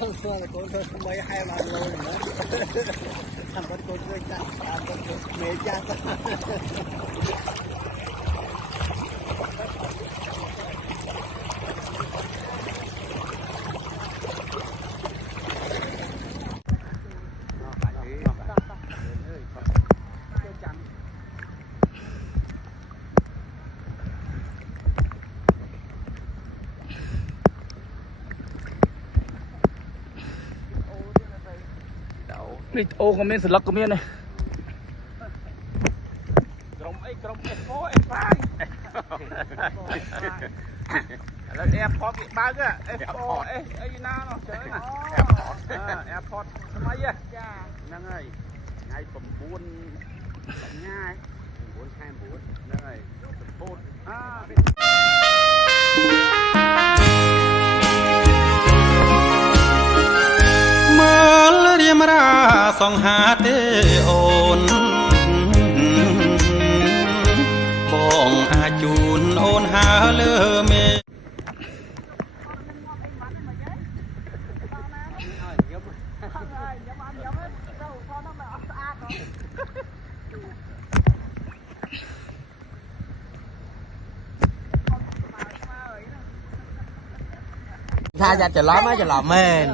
con xưa là con thôi mấy hai ba lô nữa thằng con chơi chặt con mẹ chặtนี่โอ้คอมเมนต์สลักคอมเมนต์เลยกรมไอ้โอ้ไอ้ฟ้าแล้วแอร์พอร์ตบ้านก็ไอ้โอ้ไอ้น้าเนาะเฉยนะแอร์พอร์ตทำไมอ่ะนั่งไงไงผมบุญง่ายบุญแค่บุญนั่งไงพูดเรียมราสองหาเตโอนบ้องอาจูนโอนหาเลอเมถ้าจะล้อมไม่จะล้อมเมน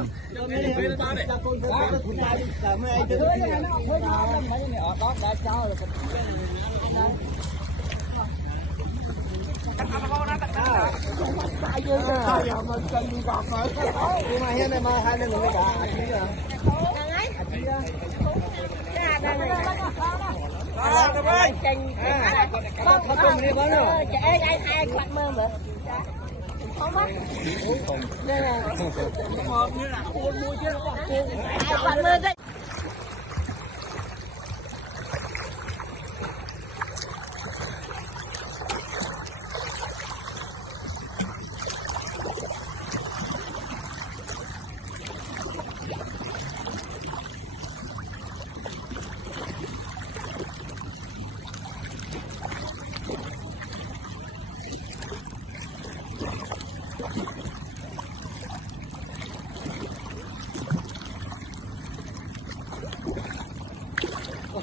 không á, đây là một như là mua chứ, bạn mưa đấy.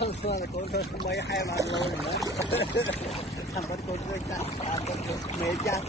con xưa là con thôi mấy hai ba lô nữa thằng con chơi chặt con mẹ chặt